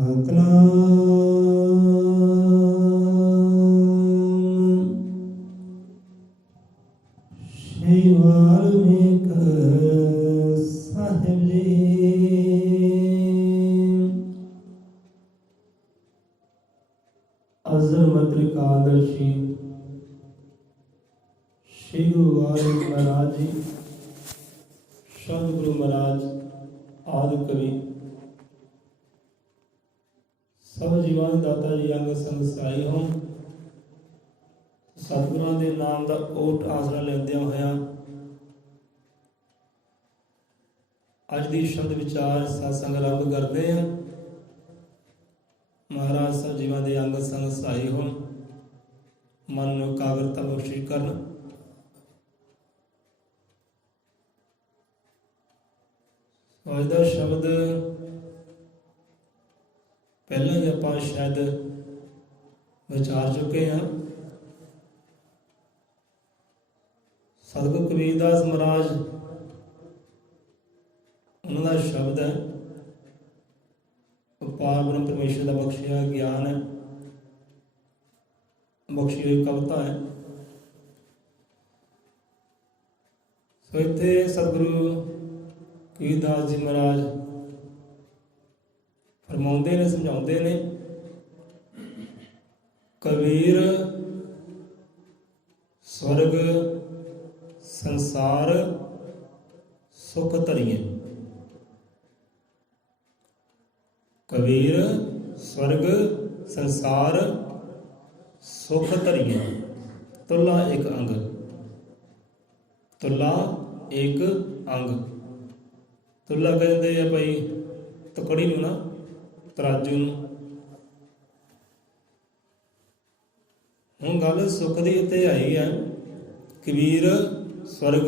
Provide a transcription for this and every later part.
ਸਤਨਾਮ ਸ਼੍ਰੀ ਵਾਲਮੀਕ ਸਾਹਿਬ ਜੀ। ਅਜ਼ਰ ਮਤ੍ਰਿਕਾਦਰਸ਼ੀ ਸ਼੍ਰੀ ਗੁਰੂ ਵਾਲਮੀਕ ਮਹਾਰਾਜ ਜੀ, ਸਤਿਗੁਰੂ ਮਹਾਰਾਜ ਆਦਿ ਕਵੀ, ਸਭ ਜੀਵਾਂ ਦੇ ਦਾਤਾ ਜੀ ਅੰਗ ਸੰਗ ਸਹਾਈ ਹੋਣ। ਸਤਿਗੁਰਾਂ ਦੇ ਨਾਮ ਦਾ ਓਟ ਆਸਰਾ ਲੈਂਦਿਆਂ ਹੋਇਆਂ ਅੱਜ ਦੀ ਸ਼ਬਦ ਵਿਚਾਰ ਸਤਸੰਗ ਆਰੰਭ ਕਰਦੇ ਹਾਂ। ਮਹਾਰਾਜ ਸਭ ਜੀਵਾਂ ਦੇ ਅੰਗ ਸੰਗ ਸਹਾਈ ਹੋਣ, ਮਨ ਨੂੰ ਇਕਾਗਰਤਾ ਬਖਸ਼ਿਸ਼ ਕਰਨ। ਅੱਜ ਦਾ ਸ਼ਬਦ ਪਹਿਲਾਂ ਹੀ ਆਪਾਂ ਸ਼ਾਇਦ ਵਿਚਾਰ ਚੁੱਕੇ ਹਾਂ। ਸਤਿਗੁਰੂ ਕਬੀਰਦਾਸ ਮਹਾਰਾਜ, ਉਹਨਾਂ ਦਾ ਸ਼ਬਦ ਹੈ, ਅਪਾਰ ਬ੍ਰਹਮ ਪਰਮੇਸ਼ਰ ਦਾ ਬਖਸ਼ਿਆ ਗਿਆਨ ਹੈ, ਬਖਸ਼ੀ ਹੋਈ ਕਵਿਤਾ ਹੈ। ਸੋ ਇੱਥੇ ਸਤਿਗੁਰੂ ਕਬੀਰਦਾਸ ਜੀ ਮਹਾਰਾਜ ਫਰਮਾਉਂਦੇ ਨੇ, ਸਮਝਾਉਂਦੇ ਨੇ, ਕਬੀਰ ਸਵਰਗ ਸੰਸਾਰ ਸੁਖ ਧਰੀਏ। ਕਬੀਰ ਸਵਰਗ ਸੰਸਾਰ ਸੁਖ ਧਰੀਏ। ਤੁਲਾ ਇੱਕ ਅੰਗ, ਤੁਲਾ ਇੱਕ ਅੰਗ। ਤੁਲਾ ਕਹਿੰਦੇ ਆ ਭਾਈ ਤਕੜੀ ਨੂੰ ਨਾ, ਤਰਾਜੂ ਨੂੰ। ਹੁਣ ਗੱਲ ਸੁੱਖ ਦੀ ਉੱਤੇ ਆਈ ਹੈ। ਕਬੀਰ ਸਵਰਗ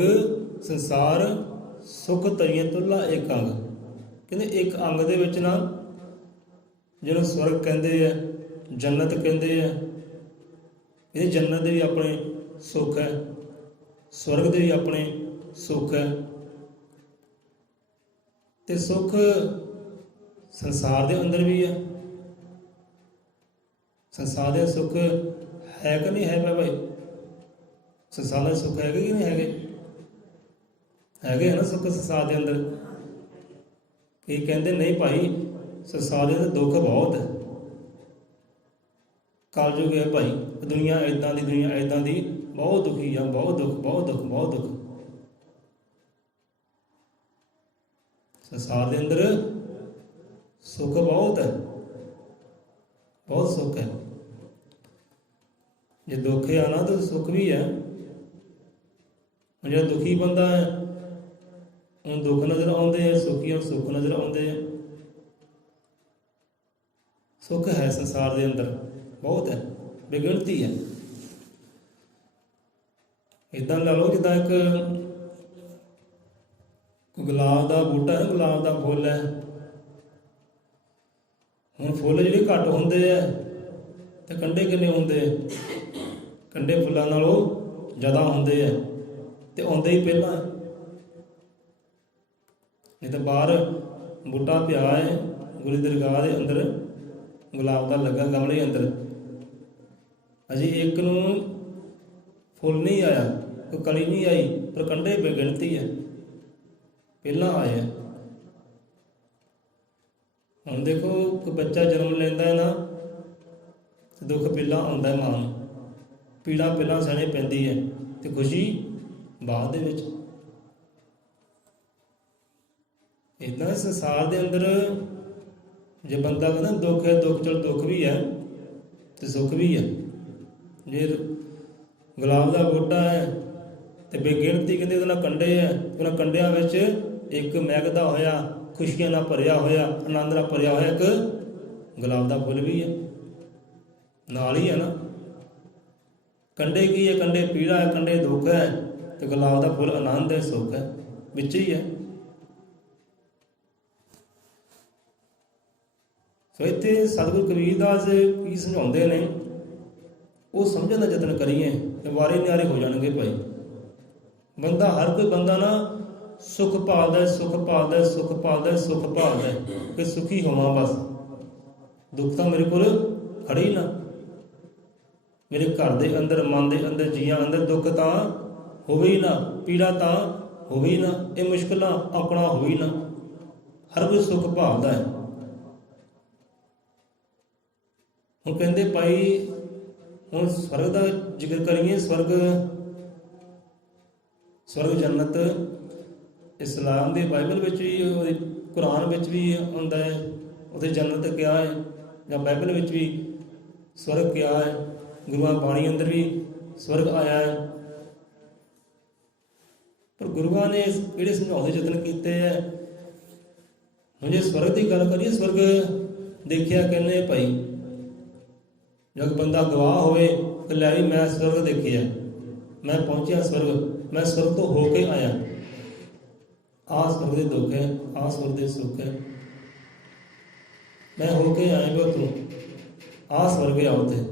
ਸੰਸਾਰ ਸੁਖ ਧਰੀਏ, ਤੁਲਾ ਇੱਕ ਅੰਗ। ਕਹਿੰਦੇ ਇੱਕ ਅੰਗ ਦੇ ਵਿੱਚ ਨਾ, ਜਿਹਨੂੰ ਸਵਰਗ ਕਹਿੰਦੇ ਆ, ਜੰਨਤ ਕਹਿੰਦੇ ਆ। ਇਹ ਜੰਨਤ ਦੇ ਵੀ ਆਪਣੇ ਸੁੱਖ ਹੈ, ਸਵਰਗ ਦੇ ਵੀ ਆਪਣੇ ਸੁੱਖ ਹੈ। ਤੇ ਸੁੱਖ ਸੰਸਾਰ ਦੇ ਅੰਦਰ ਵੀ ਹੈ। ਸੰਸਾਰ ਦੇ ਸੁੱਖ ਹੈ ਕਿ ਨਹੀਂ ਹੈ ਭਾਈ? ਸੰਸਾਰ ਦੇ ਸੁੱਖ ਹੈਗੇ ਕਿ ਨਹੀਂ ਹੈਗੇ? ਹੈਗੇ ਹੈ ਨਾ ਸੁੱਖ ਸੰਸਾਰ ਦੇ ਅੰਦਰ। ਕਈ ਕਹਿੰਦੇ ਨਹੀਂ ਭਾਈ, ਸੰਸਾਰ ਦੇ ਅੰਦਰ ਦੁੱਖ ਬਹੁਤ ਹੈ। ਕਲਯੁਗ ਹੈ ਭਾਈ, ਦੁਨੀਆ ਇੱਦਾਂ ਦੀ, ਦੁਨੀਆ ਇੱਦਾਂ ਦੀ, ਬਹੁਤ ਦੁਖੀ ਆ, ਬਹੁਤ ਦੁੱਖ, ਬਹੁਤ ਦੁੱਖ, ਬਹੁਤ ਦੁੱਖ। ਸੰਸਾਰ ਦੇ ਅੰਦਰ ਸੁੱਖ ਬਹੁਤ ਹੈ, ਬਹੁਤ ਸੁੱਖ ਹੈ। ਜੇ ਦੁੱਖ ਆ ਨਾ ਤਾਂ ਸੁੱਖ ਵੀ ਹੈ। ਜਿਹੜਾ ਦੁਖੀ ਬੰਦਾ ਹੈ, ਉਹਨੂੰ ਦੁੱਖ ਨਜ਼ਰ ਆਉਂਦੇ ਆ, ਸੁਖੀਆਂ ਨੂੰ ਸੁੱਖ ਨਜ਼ਰ ਆਉਂਦੇ ਆ। ਸੁੱਖ ਹੈ ਸੰਸਾਰ ਦੇ ਅੰਦਰ, ਬਹੁਤ ਹੈ, ਬੇਗਿਣਤੀ ਹੈ। ਏਦਾਂ ਲਾ ਲਓ ਜਿੱਦਾਂ ਇੱਕ ਗੁਲਾਬ ਦਾ ਬੂਟਾ ਹੈ, ਗੁਲਾਬ ਦਾ ਫੁੱਲ ਹੈ। ਹੁਣ ਫੁੱਲ ਜਿਹੜੇ ਘੱਟ ਹੁੰਦੇ ਆ ਤੇ ਕੰਢੇ ਕਿੰਨੇ ਹੁੰਦੇ ਆ? ਕੰਢੇ ਫੁੱਲਾਂ ਨਾਲੋਂ ਜ਼ਿਆਦਾ ਹੁੰਦੇ ਆ ਤੇ ਆਉਂਦੇ ਹੀ ਪਹਿਲਾਂ। ਨਹੀਂ ਤਾਂ ਬਾਹਰ ਬੂਟਾ ਪਿਆ ਹੈ ਗੁਰੂ ਦੀ ਦਰਗਾਹ ਦੇ ਅੰਦਰ, ਗੁਲਾਬ ਦਾ ਲੱਗਾ ਗਮਲੇ ਅੰਦਰ, ਅਜੇ ਇੱਕ ਨੂੰ ਫੁੱਲ ਨਹੀਂ ਆਇਆ, ਕੋਈ ਕਲੀ ਨਹੀਂ ਆਈ, ਪਰ ਕੰਢੇ ਬੇਗਿਣਤੀ ਹੈ, ਪਹਿਲਾਂ ਆਏ ਆ। ਹੁਣ ਦੇਖੋ, ਕੋਈ ਬੱਚਾ ਜਨਮ ਲੈਂਦਾ ਹੈ ਨਾ, ਦੁੱਖ ਪਹਿਲਾਂ ਆਉਂਦਾ ਹੈ ਮਾਂ ਨੂੰ, ਪੀੜਾ ਪਹਿਲਾਂ ਸਹਿਣੇ ਪੈਂਦੀ ਹੈ ਤੇ ਖੁਸ਼ੀ ਬਾਅਦ ਦੇ ਵਿੱਚ। ਇੱਦਾਂ ਸੰਸਾਰ ਦੇ ਅੰਦਰ ਜੇ ਬੰਦਾ ਕਹਿੰਦਾ ਦੁੱਖ ਹੈ, ਦੁੱਖ ਚਲ ਦੁੱਖ ਵੀ ਹੈ ਤੇ ਸੁੱਖ ਵੀ ਹੈ। ਜੇ ਗੁਲਾਬ ਦਾ ਬੂਟਾ ਹੈ ਤੇ ਬੇਗਿਣਤੀ ਕਹਿੰਦੇ ਉਹਦੇ ਨਾਲ ਕੰਢੇ ਹੈ, ਉਹਨਾਂ ਕੰਢਿਆਂ ਵਿੱਚ ਇੱਕ ਮਹਿਕਦਾ ਹੋਇਆ, ਖੁਸ਼ੀਆਂ ਨਾਲ ਭਰਿਆ ਹੋਇਆ, ਆਨੰਦ ਨਾਲ ਭਰਿਆ ਹੋਇਆ ਇੱਕ ਗੁਲਾਬ ਦਾ ਫੁੱਲ ਵੀ ਹੈ, ਨਾਲ ਹੀ ਹੈ ਨਾ। ਕੰਢੇ ਕੀ ਹੈ? ਕੰਢੇ ਪੀੜਾ ਹੈ, ਕੰਢੇ ਦੁੱਖ ਹੈ, ਤੇ ਗੁਲਾਬ ਦਾ ਫੁੱਲ ਆਨੰਦ ਹੈ, ਸੁੱਖ ਹੈ, ਵਿੱਚ ਹੀ ਹੈ। ਸੋ ਇੱਥੇ ਸਤਿਗੁਰੂ ਕਬੀਰਦਾਸ ਕੀ ਸਮਝਾਉਂਦੇ ਨੇ, ਉਹ ਸਮਝਣ ਦਾ ਯਤਨ ਕਰੀਏ ਤੇ ਵਾਰੇ ਨਿਆਰੇ ਹੋ ਜਾਣਗੇ ਭਾਈ। ਬੰਦਾ, ਹਰ ਕੋਈ ਬੰਦਾ ਨਾ ਸੁੱਖ ਭਾਲਦਾ, ਸੁੱਖ ਭਾਲਦਾ, ਸੁੱਖ ਭਾਲਦਾ, ਸੁੱਖ ਭਾਲਦਾ ਕਿ ਸੁਖੀ ਹੋਵਾਂ ਬਸ। ਦੁੱਖ ਤਾਂ ਮੇਰੇ ਕੋਲ ਖੜੇ ਹੀ ਨਾ। ਮੇਰੇ ਘਰ ਦੇ ਅੰਦਰ, ਮਨ ਦੇ ਅੰਦਰ, ਜੀਆਂ ਅੰਦਰ ਦੁੱਖ ਤਾਂ ਹੋਵੇ ਹੀ ਨਾ, ਪੀੜਾ ਤਾਂ ਹੋਵੇ ਹੀ ਨਾ, ਇਹ ਮੁਸ਼ਕਿਲਾਂ ਆਪਣਾ ਹੋਵੇ ਹੀ ਨਾ। ਹਰ ਕੋਈ ਸੁੱਖ ਭਾਲਦਾ ਹੈ। ਹੁਣ ਕਹਿੰਦੇ ਭਾਈ, ਹੁਣ ਸਵਰਗ ਦਾ ਜ਼ਿਕਰ ਕਰੀਏ। ਸਵਰਗ ਜੰਨਤ ਇਸਲਾਮ ਦੇ ਬਾਈਬਲ ਵਿੱਚ ਵੀ, ਕੁਰਾਨ ਵਿੱਚ ਵੀ ਆਉਂਦਾ ਹੈ। ਉੱਥੇ ਜੰਨਤ ਕਿਹਾ ਹੈ, ਜਾਂ ਬਾਈਬਲ ਵਿੱਚ ਵੀ ਸਵਰਗ ਕਿਹਾ ਹੈ। ਗੁਰੂਆਂ ਬਾਣੀ ਅੰਦਰ ਵੀ ਸਵਰਗ ਆਇਆ ਹੈ। ਪਰ ਗੁਰੂਆਂ ਨੇ ਕਿਹੜੇ ਸਮਝਾਉਣ ਦੇ ਯਤਨ ਕੀਤੇ ਹੈ। ਹੁਣ ਜੇ ਸਵਰਗ ਦੀ ਗੱਲ ਕਰੀਏ, ਸਵਰਗ ਦੇਖਿਆ ਕਹਿੰਦੇ ਭਾਈ, ਜਦ ਬੰਦਾ ਗਵਾਹ ਹੋਵੇ ਕਿ ਲੈ ਵੀ ਮੈਂ ਸਵਰਗ ਦੇਖਿਆ, ਮੈਂ ਪਹੁੰਚਿਆ ਸਵਰਗ, ਮੈਂ ਸਵਰਗ ਤੋਂ ਹੋ ਕੇ ਆਇਆ, ਆਹ ਸਵਰਗ ਦੇ ਦੁੱਖ ਹੈ, ਆਹ ਸਵਰਗ ਦੇ ਸੁੱਖ ਹੈ, ਮੈਂ ਹੋ ਕੇ ਆਇਆ ਵੀ ਉੱਥੋਂ, ਆਹ ਸਵਰਗ ਆ ਉੱਥੇ।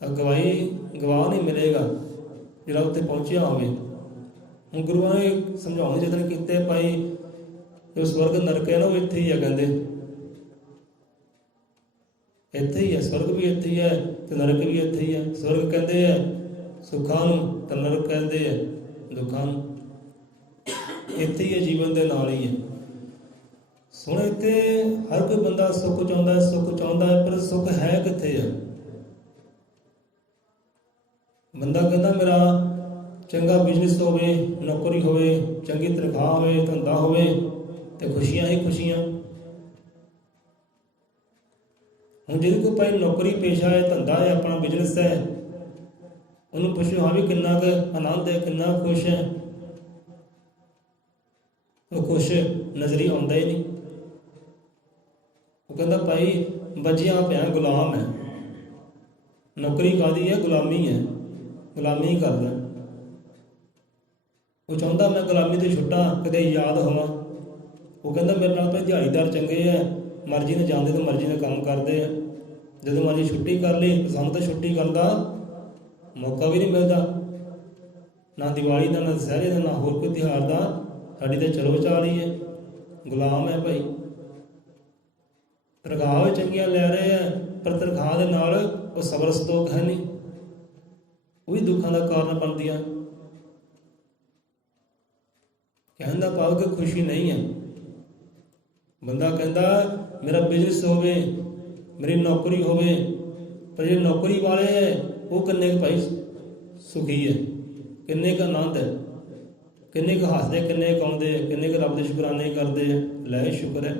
ਤਾਂ ਗਵਾਹ ਨਹੀਂ ਮਿਲੇਗਾ ਜਿਹੜਾ ਉੱਥੇ ਪਹੁੰਚਿਆ ਹੋਵੇ। ਹੁਣ ਗੁਰੂਆਂ ਨੇ ਸਮਝਾਉਣ ਦੇ ਯਤਨ ਕੀਤੇ ਭਾਈ, ਜੋ ਸਵਰਗ ਨਰਕ ਹੈ ਨਾ, ਉਹ ਇੱਥੇ ਹੀ ਹੈ। ਕਹਿੰਦੇ ਇੱਥੇ ਹੀ ਹੈ, ਸਵਰਗ ਵੀ ਇੱਥੇ ਹੀ ਹੈ ਤੇ ਨਰਕ ਵੀ ਇੱਥੇ ਹੀ ਹੈ। ਸਵਰਗ ਕਹਿੰਦੇ ਹੈ ਸੁੱਖਾਂ ਨੂੰ, ਤਾਂ ਨਰਕ ਕਹਿੰਦੇ ਹੈ ਦੁੱਖਾਂ ਨੂੰ। ਇੱਥੇ ਹੀ ਹੈ, ਜੀਵਨ ਦੇ ਨਾਲ ਹੀ ਹੈ। ਸੁਣ, ਇੱਥੇ ਹਰ ਕੋਈ ਬੰਦਾ ਸੁੱਖ ਚਾਹੁੰਦਾ ਹੈ, ਸੁੱਖ ਚਾਹੁੰਦਾ ਹੈ, ਪਰ ਸੁੱਖ ਹੈ ਕਿੱਥੇ ਹੈ? ਬੰਦਾ ਕਹਿੰਦਾ ਮੇਰਾ ਚੰਗਾ ਬਿਜ਼ਨਸ ਹੋਵੇ, ਨੌਕਰੀ ਹੋਵੇ, ਚੰਗੀ ਤਨਖਾਹ ਹੋਵੇ, ਧੰਦਾ ਹੋਵੇ, ਤੇ ਖੁਸ਼ੀਆਂ ਹੀ ਖੁਸ਼ੀਆਂ। ਹੁਣ ਜਿਹਦੇ ਕੋਲ ਭਾਈ ਨੌਕਰੀ ਪੇਸ਼ਾ ਹੈ, ਧੰਦਾ ਹੈ, ਆਪਣਾ ਬਿਜ਼ਨਸ ਹੈ, ਉਹਨੂੰ ਪੁੱਛੋ ਹਾਂ ਵੀ ਕਿੰਨਾ ਕੁ ਆਨੰਦ ਹੈ, ਕਿੰਨਾ ਖੁਸ਼ ਹੈ? ਉਹ ਖੁਸ਼ ਨਜ਼ਰੀ ਆਉਂਦਾ ਹੀ ਨਹੀਂ। ਉਹ ਕਹਿੰਦਾ ਭਾਈ ਬੱਝਿਆ ਪਿਆ ਗੁਲਾਮ ਹੈ। ਨੌਕਰੀ ਕਾਹਦੀ ਹੈ? ਗੁਲਾਮੀ ਹੈ, ਗੁਲਾਮੀ ਕਰਦਾ। ਉਹ ਚਾਹੁੰਦਾ ਮੈਂ ਗੁਲਾਮੀ ਤੋਂ ਛੁੱਟਾਂ, ਕਿਤੇ ਯਾਦ ਹੋਵਾਂ। ਉਹ ਕਹਿੰਦਾ ਮੇਰੇ ਨਾਲ ਭਾਈ ਦਿਹਾੜੀਦਾਰ ਚੰਗੇ ਹੈ, ਮਰਜ਼ੀ ਨਾਲ ਜਾਂਦੇ ਤੇ ਮਰਜ਼ੀ ਨਾਲ ਕੰਮ ਕਰਦੇ ਆ। ਜਦੋਂ ਮਰਜ਼ੀ ਛੁੱਟੀ ਕਰ ਲਈ, ਸਾਨੂੰ ਤਾਂ ਛੁੱਟੀ ਕਰਨ ਦਾ ਮੌਕਾ ਵੀ ਨਹੀਂ ਮਿਲਦਾ, ਨਾ ਦੀਵਾਲੀ ਦਾ, ਨਾ ਦੁਸਹਿਰੇ ਦਾ, ਨਾ ਹੋਰ ਕੋਈ ਤਿਉਹਾਰ ਦਾ। ਸਾਡੀ ਤਾਂ ਚਲੋ ਵਿਚਾਰ ਹੀ ਹੈ, ਗੁਲਾਮ ਹੈ ਭਾਈ। ਤਨਖਾਹ ਵੀ ਚੰਗੀਆਂ ਲੈ ਰਹੇ ਆ, ਪਰ ਤਨਖਾਹ ਦੇ ਨਾਲ ਉਹ ਸਬਰ ਸੰਤੋਖ ਹੈ ਨਹੀਂ, ਉਹ ਵੀ ਦੁੱਖਾਂ ਦਾ ਕਾਰਨ ਬਣਦੀਆਂ। ਕਹਿਣ ਦਾ ਭਾਵ ਕਿ ਖੁਸ਼ੀ ਨਹੀਂ ਹੈ। ਬੰਦਾ ਕਹਿੰਦਾ ਮੇਰਾ ਬਿਜ਼ਨਸ ਹੋਵੇ, ਮੇਰੀ ਨੌਕਰੀ ਹੋਵੇ, ਪਰ ਜਿਹੜੇ ਨੌਕਰੀ ਵਾਲੇ ਹੈ ਉਹ ਕਿੰਨੇ ਕੁ ਭਾਈ ਸੁਖੀ ਹੈ, ਕਿੰਨੇ ਕੁ ਆਨੰਦ ਹੈ, ਕਿੰਨੇ ਕੁ ਹੱਸਦੇ, ਕਿੰਨੇ ਕੁ ਆਉਂਦੇ, ਕਿੰਨੇ ਕੁ ਰੱਬ ਦੇ ਸ਼ੁਕਰਾਨੇ ਕਰਦੇ ਹੈ। ਲੈ ਸ਼ੁਕਰ ਹੈ।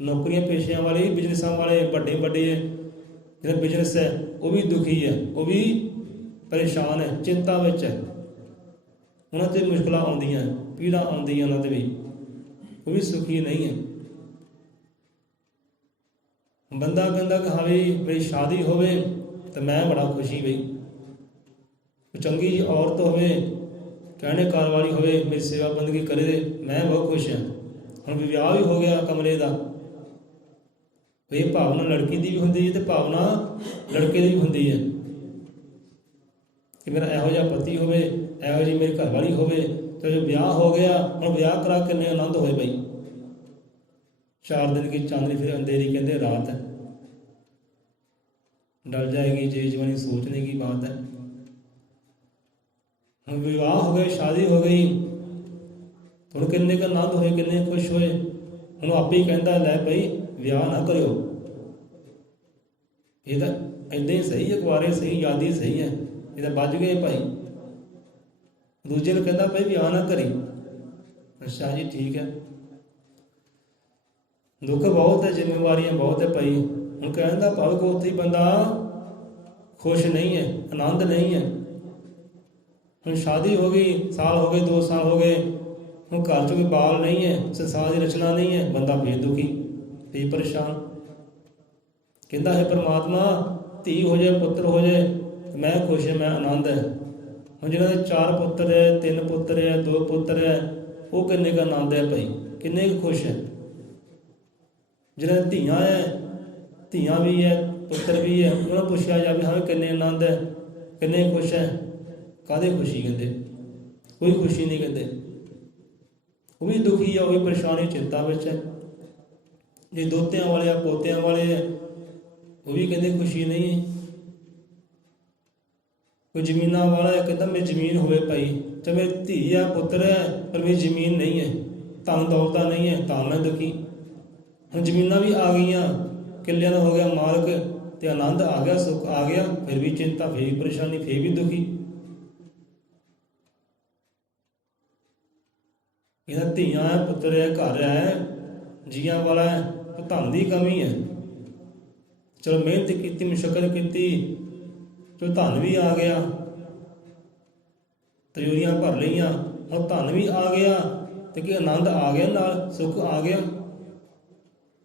ਨੌਕਰੀਆਂ ਪੇਸ਼ਿਆਂ ਵਾਲੇ, ਬਿਜ਼ਨਸਾਂ ਵਾਲੇ, ਵੱਡੇ ਜਿਹੜਾ ਬਿਜ਼ਨਸ ਹੈ ਉਹ ਵੀ ਦੁਖੀ ਹੈ, ਉਹ ਵੀ ਪਰੇਸ਼ਾਨ ਹੈ, ਚਿੰਤਾ ਵਿੱਚ ਹੈ। ਉਹਨਾਂ 'ਤੇ ਮੁਸ਼ਕਿਲਾਂ ਆਉਂਦੀਆਂ, ਪੀੜਾਂ ਆਉਂਦੀਆਂ ਉਹਨਾਂ 'ਤੇ ਵੀ, ਉਹ ਵੀ ਸੁਖੀ ਨਹੀਂ ਹੈ। ਬੰਦਾ ਕਹਿੰਦਾ ਕਿ ਹਾਂ ਵੀ ਮੇਰੀ ਸ਼ਾਦੀ ਹੋਵੇ ਤਾਂ ਮੈਂ ਬੜਾ ਖੁਸ਼ੀ ਬਈ, ਚੰਗੀ ਜਿਹੀ ਔਰਤ ਹੋਵੇ, ਕਹਿਣੇ ਕਾਰ ਵਾਲੀ ਹੋਵੇ, ਮੇਰੀ ਸੇਵਾ ਬੰਦਗੀ ਕਰੇ, ਮੈਂ ਬਹੁਤ ਖੁਸ਼ ਹਾਂ। ਹੁਣ ਵਿਆਹ ਵੀ ਹੋ ਗਿਆ ਕਮਰੇ ਦਾ, ਇਹ ਭਾਵਨਾ ਲੜਕੀ ਦੀ ਵੀ ਹੁੰਦੀ ਹੈ ਤੇ ਭਾਵਨਾ ਲੜਕੇ ਦੀ ਵੀ ਹੁੰਦੀ ਹੈ ਕਿ ਮੇਰਾ ਇਹੋ ਜਿਹਾ ਪਤੀ ਹੋਵੇ, ਇਹੋ ਜਿਹੀ ਮੇਰੀ ਘਰ ਵਾਲੀ ਹੋਵੇ। ਤੇ ਜੋ ਵਿਆਹ ਹੋ ਗਿਆ, ਹੁਣ ਵਿਆਹ ਕਰਾ ਕਿੰਨੇ ਆਨੰਦ ਹੋਏ ਬਈ। 4 ਦਿਨ ਕੀ ਚਾਂਦਨੀ ਫਿਰ ਅੰਧੇਰੀ ਕਹਿੰਦੇ ਰਾਤ ਹੈ, ਡਲ ਜਾਏਗੀ ਜੇ ਜਵਾਨੀ ਸੋਚने की बात है। ਹੁਣ ਵਿਆਹ ਹੋ ਗਏ, ਸ਼ਾਦੀ ਹੋ ਗਈ, ਹੁਣ ਕਿੰਨੇ ਕੁ ਆਨੰਦ ਹੋਏ, ਕਿੰਨੇ ਖੁਸ਼ ਹੋਏ। ਹੁਣ ਆਪੇ ਹੀ ਕਹਿੰਦਾ ਲੈ ਭਾਈ ਵਿਆਹ ਨਾ ਕਰਿਓ, ਇਹ ਤਾਂ ਇੱਦਾਂ ਹੀ ਸਹੀ ਹੈ, ਕੁਆਰੇ ਸਹੀ, ਯਾਦੀ ਸਹੀ ਹੈ, ਇਹ ਤਾਂ ਬੱਝ ਗਏ ਭਾਈ। ਦੂਜੇ ਨੂੰ ਕਹਿੰਦਾ ਭਾਈ ਵਿਆਹ ਨਾ ਕਰੀ। ਅੱਛਾ ਜੀ ਠੀਕ ਹੈ। ਦੁੱਖ ਬਹੁਤ ਹੈ, ਜ਼ਿੰਮੇਵਾਰੀਆਂ ਬਹੁਤ ਹੈ ਭਾਈ। ਹੁਣ ਕਹਿਣ ਦਾ ਭਾਵ ਕਿ ਉੱਥੇ ਹੀ ਬੰਦਾ ਖੁਸ਼ ਨਹੀਂ ਹੈ, ਆਨੰਦ ਨਹੀਂ ਹੈ। ਹੁਣ ਸ਼ਾਦੀ ਹੋ ਗਈ, ਸਾਲ ਹੋ ਗਏ, 2 ਸਾਲ ਹੋ ਗਏ, ਹੁਣ ਘਰ 'ਚ ਕੋਈ ਬਾਲ ਨਹੀਂ ਹੈ, ਸੰਸਾਰ ਦੀ ਰਚਨਾ ਨਹੀਂ ਹੈ, ਬੰਦਾ ਫੇਰ ਦੁਖੀ, ਫੇਰ ਪਰੇਸ਼ਾਨ। ਕਹਿੰਦਾ ਹੈ ਪਰਮਾਤਮਾ ਧੀ ਹੋ ਜਾਏ, ਪੁੱਤਰ ਹੋ ਜਾਏ, ਮੈਂ ਖੁਸ਼ ਹਾਂ, ਮੈਂ ਆਨੰਦ ਹੈ। ਹੁਣ ਜਿਹਨਾਂ ਦੇ 4 ਪੁੱਤਰ ਹੈ, 3 ਪੁੱਤਰ ਹੈ, 2 ਪੁੱਤਰ ਹੈ, ਉਹ ਕਿੰਨੇ ਕੁ ਆਨੰਦ ਹੈ ਭਾਈ, ਕਿੰਨੇ ਕੁ ਖੁਸ਼ ਹੈ। ਜਿਹਨਾਂ ਦੀ ਧੀਆਂ ਹੈ, ਧੀਆਂ ਵੀ ਹੈ, ਪੁੱਤਰ ਵੀ ਹੈ, ਉਹਨਾਂ ਨੂੰ ਪੁੱਛਿਆ ਜਾਵੇ ਹਾਂ ਕਿੰਨੇ ਆਨੰਦ ਹੈ, ਕਿੰਨੇ ਖੁਸ਼ ਹੈ। ਕਾਹਦੇ ਖੁਸ਼ੀ ਕਹਿੰਦੇ? ਕੋਈ ਖੁਸ਼ੀ ਨਹੀਂ ਕਹਿੰਦੇ। ਉਹ ਵੀ ਦੁਖੀ ਆ, ਉਹ ਵੀ ਪਰੇਸ਼ਾਨੀ ਚਿੰਤਾ ਵਿੱਚ ਹੈ। ਜੇ ਦੋਤਿਆਂ ਵਾਲੇ ਆ, ਪੋਤਿਆਂ ਵਾਲੇ ਆ, ਉਹ ਵੀ ਕਹਿੰਦੇ ਖੁਸ਼ੀ ਨਹੀਂ ਹੈ। ਕੋਈ ਜ਼ਮੀਨਾਂ ਵਾਲਾ ਹੈ, ਕਹਿੰਦਾ ਮੇਰੀ ਜ਼ਮੀਨ ਹੋਵੇ ਭਾਈ, ਚਾਹੇ ਮੇਰੀ ਧੀ ਆ ਪੁੱਤਰ ਹੈ, ਪਰ ਮੇਰੀ ਜ਼ਮੀਨ ਨਹੀਂ ਹੈ, ਧਨ ਦੌਲਤਾਂ ਨਹੀਂ ਹੈ, ਤਾਂ ਮੈਂ ਦੁਖੀ। ਹੁਣ ਜ਼ਮੀਨਾਂ ਵੀ ਆ ਗਈਆਂ, ਕਿੱਲਿਆਂ ਦਾ ਹੋ ਗਿਆ ਮਾਲਕ, ਤੇ ਆਨੰਦ ਆ ਗਿਆ, ਸੁੱਖ ਆ ਗਿਆ, ਫਿਰ ਵੀ ਚਿੰਤਾ, ਫਿਰ ਵੀ ਪਰੇਸ਼ਾਨੀ, ਫਿਰ ਵੀ ਦੁਖੀ। ਇਹਦਾ ਧੀਆਂ ਹੈ, ਪੁੱਤਰ ਹੈ, ਘਰ ਹੈ, ਜੀਆਂ ਵਾਲਾ ਹੈ, ਧਨ ਦੀ ਕਮੀ ਹੈ। ਚਲੋ ਮਿਹਨਤ ਕੀਤੀ, ਮੁਸ਼ੱਕਤ ਕੀਤੀ, ਚਲੋ ਧਨ ਵੀ ਆ ਗਿਆ, ਤਜੋਰੀਆਂ ਭਰ ਲਈਆਂ, ਹੁਣ ਧਨ ਵੀ ਆ ਗਿਆ, ਤੇ ਕੀ ਆਨੰਦ ਆ ਗਿਆ, ਨਾਲ ਸੁੱਖ ਆ ਗਿਆ,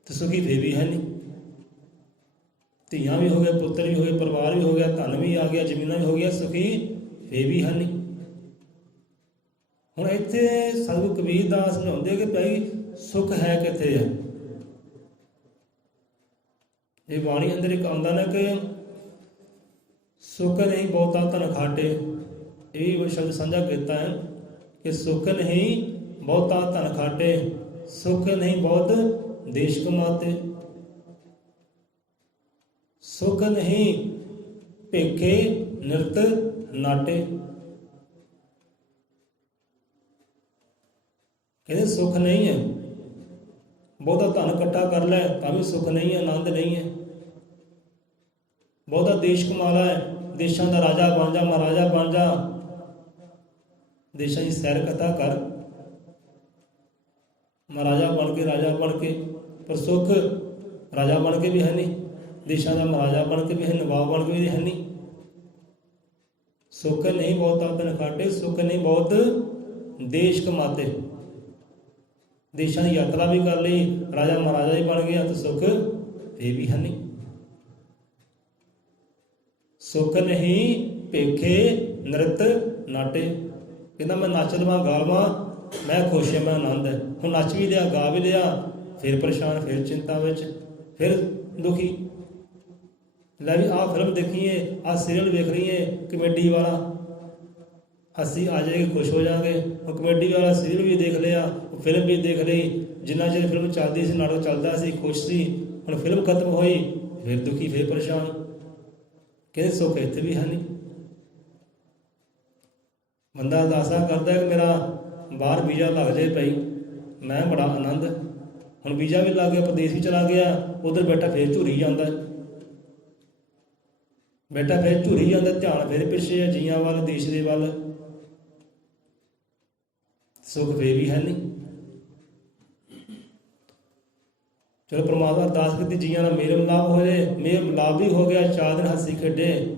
ਤੇ ਸੁਖੀ ਫੇਰ ਵੀ ਹੈ ਨਹੀਂ। ਧੀਆਂ ਵੀ ਹੋ ਗਏ, ਪੁੱਤਰ ਵੀ ਹੋ ਗਏ, ਪਰਿਵਾਰ ਵੀ ਹੋ ਗਿਆ, ਧਨ ਵੀ ਆ ਗਿਆ, ਜ਼ਮੀਨਾਂ ਵੀ ਹੋ ਗਿਆ, ਸੁਖੀ ਫੇਰ ਵੀ ਹੈ ਨਹੀਂ। ਹੁਣ ਇੱਥੇ ਸਤਿਗੁਰੂ ਕਬੀਰਦਾਸ ਸਮਝਾਉਂਦੇ ਕਿ ਭਾਈ ਸੁੱਖ ਹੈ ਕਿੱਥੇ ਹੈ। ਇਹ ਬਾਣੀ ਅੰਦਰ ਇੱਕ ਆਉਂਦਾ ਨਾ ਕਿ ਸੁੱਖ ਨਹੀਂ ਬਹੁਤਾ ਧਨ ਖਾਟੇ, ਇਹ ਵੀ ਸ਼ਬਦ ਸਾਂਝਾ ਕੀਤਾ ਹੈ ਕਿ ਸੁੱਖ ਨਹੀਂ ਬਹੁਤਾ ਧਨ ਖਾਟੇ, ਸੁੱਖ ਨਹੀਂ ਬਹੁਤ ਦੇਸ਼ ਕਮਾਤੇ, ਸੁੱਖ ਨਹੀਂ ਭੇਖੇ ਨਿਰਤ ਨਾਟੇ। ਕਹਿੰਦੇ ਸੁੱਖ ਨਹੀਂ ਹੈ, ਬਹੁਤਾ ਧਨ ਇਕੱਠਾ ਕਰ ਲੈ ਤਾਂ ਵੀ ਸੁੱਖ ਨਹੀਂ ਹੈ, ਆਨੰਦ ਨਹੀਂ ਹੈ। ਬਹੁਤਾ ਦੇਸ਼ ਕਮਾ ਲੈ, ਦੇਸ਼ਾਂ ਦਾ ਰਾਜਾ ਬਣ ਜਾ, ਮਹਾਰਾਜਾ ਬਣ ਜਾ, ਦੇਸ਼ਾਂ ਦੀ ਸੈਰ ਕਥਾ ਕਰ, ਮਹਾਰਾਜਾ ਬਣ ਕੇ, ਰਾਜਾ ਬਣ ਕੇ, ਪਰ ਸੁੱਖ ਰਾਜਾ ਬਣ ਕੇ ਵੀ ਹੈ ਨਹੀਂ, ਦੇਸ਼ਾਂ ਦਾ ਮਹਾਰਾਜਾ ਬਣ ਕੇ ਵੀ ਹੈ, ਨਵਾਬ ਬਣ ਕੇ ਵੀ ਹੈ ਨਹੀਂ। ਸੁੱਖ ਨਹੀਂ ਬਹੁਤਾ ਧਨ ਖਾਟੇ, ਸੁੱਖ ਨਹੀਂ ਬਹੁਤ ਦੇਸ਼ ਕਮਾਤੇ। ਦੇਸ਼ਾਂ ਦੀ ਯਾਤਰਾ ਵੀ ਕਰ ਲਈ, ਰਾਜਾ ਮਹਾਰਾਜਾ ਹੀ ਬਣ ਗਿਆ, ਤੇ ਸੁੱਖ ਇਹ ਵੀ ਹੈ ਨਹੀਂ। ਸੁੱਖ ਨਹੀਂ ਭੇਖੇ ਨਿਰਤ ਨਾਟੇ। ਕਹਿੰਦਾ ਮੈਂ ਨੱਚ ਲਵਾਂ, ਗਾ ਲਵਾਂ, ਮੈਂ ਖੁਸ਼ ਹਾਂ, ਮੈਂ ਆਨੰਦ ਹੈ। ਹੁਣ ਨੱਚ ਵੀ ਲਿਆ, ਗਾ ਵੀ ਲਿਆ, ਫਿਰ ਪਰੇਸ਼ਾਨ, ਫਿਰ ਚਿੰਤਾ ਵਿੱਚ, ਫਿਰ ਦੁਖੀ। ਲੈ ਵੀ ਆਹ ਫਿਲਮ ਦੇਖੀਏ, ਆਹ ਸੀਰੀਅਲ ਵੇਖ ਰਹੀਏ ਕਮੇਡੀ ਵਾਲਾ, ਅਸੀਂ ਆ ਜਾਏਗੀ ਖੁਸ਼ ਹੋ ਜਾਵਾਂਗੇ। ਉਹ ਕਮੇਡੀ ਵਾਲਾ ਸੀਰੀਅਲ ਵੀ ਦੇਖ ਲਿਆ, ਉਹ ਫਿਲਮ ਵੀ ਦੇਖ ਲਈ, ਜਿੰਨਾ ਚਿਰ ਫਿਲਮ ਚੱਲਦੀ ਸੀ, ਨਾਟਕ ਚੱਲਦਾ ਸੀ, ਖੁਸ਼ ਸੀ। ਹੁਣ ਫਿਲਮ ਖਤਮ ਹੋਈ, ਫਿਰ ਦੁਖੀ, ਫਿਰ ਪਰੇਸ਼ਾਨ। ਕਹਿੰਦੇ ਸੁੱਖ ਇੱਥੇ ਵੀ ਹੈ ਨਹੀਂ। ਬੰਦਾ ਅਰਦਾਸਾਂ ਕਰਦਾ ਕਿ ਮੇਰਾ ਬਾਹਰ ਵੀਜ਼ਾ ਲੱਗ ਜਾਏ ਭਾਈ, ਮੈਂ ਬੜਾ ਆਨੰਦ। ਹੁਣ ਵੀਜ਼ਾ ਵੀ ਲੱਗ ਗਿਆ, ਪ੍ਰਦੇਸ਼ ਵੀ ਚਲਾ ਗਿਆ, ਉੱਧਰ ਬੈਠਾ ਫਿਰ ਝੂਰੀ ਜਾਂਦਾ, ਬੇਟਾ ਫਿਰ ਝੂਰੀ ਜਾਂਦਾ, ਧਿਆਨ ਫਿਰ ਪਿੱਛੇ ਹੈ, ਜੀਆਂ ਵੱਲ, ਦੇਸ਼ ਦੇ ਵੱਲ, ਸੁੱਖ ਫੇਰ ਵੀ ਹੈ ਨਹੀਂ। ਚਲੋ ਪਰਮਾਤਮਾ ਅਰਦਾਸ ਕੀਤੀ, ਜੀਆਂ ਨਾਲ ਮੇਲ ਮਿਲਾਪ ਹੋ ਜਾਏ, ਮੇਲ ਮਿਲਾਪ ਵੀ ਹੋ ਗਿਆ, 4 ਦਿਨ ਹੱਸੀ ਖੇਡੇ,